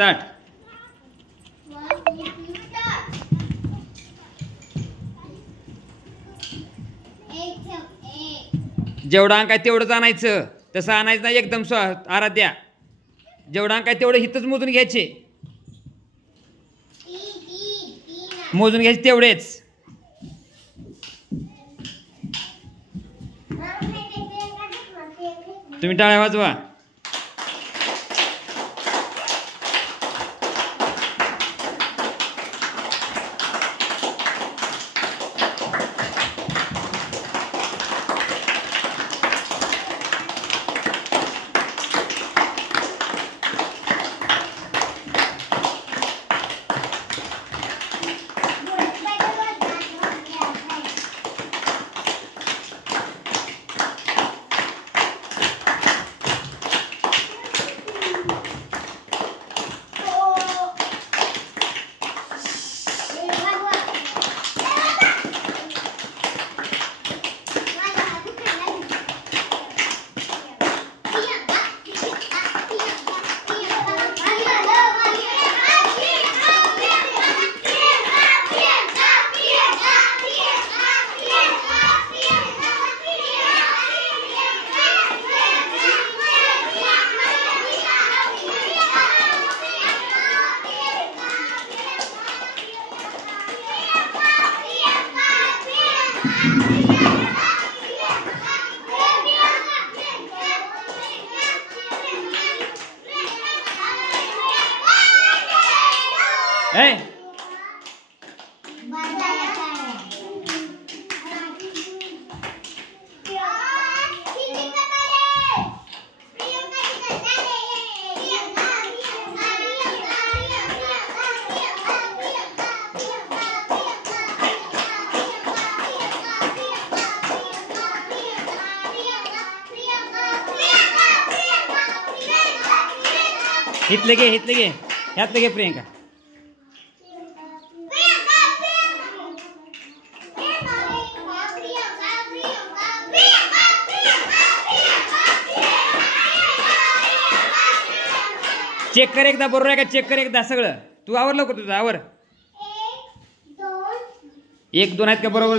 Start. जेवढा अंक आहे तेवढंच आणायचं, तसं आणायचं नाही एकदम आराध्या. जेवढा अंक आहे तेवढं हिथंच मोजून घ्यायचे, मोजून घ्यायचे तेवढेच. तुम्ही टाळ्या वाजवा. हितले घे, ह्यातले घे प्रियंका. चेक कर एकदा, बरोबर आहे का? चेक कर एकदा सगळं. तू आवर लवकर, तुझं आवर. 1 2 आहेत का बरोबर? 1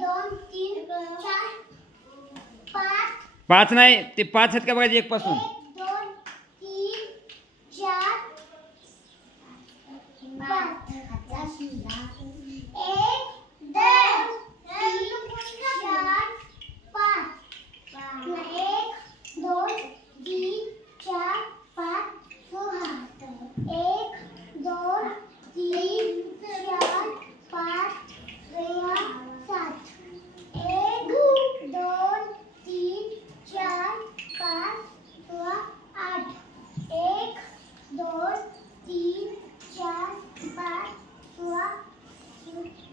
2 3 4 5 नाही, ते 5 आहेत का बघायचे 1 पासून. 1 2 3 4 5 6 7 8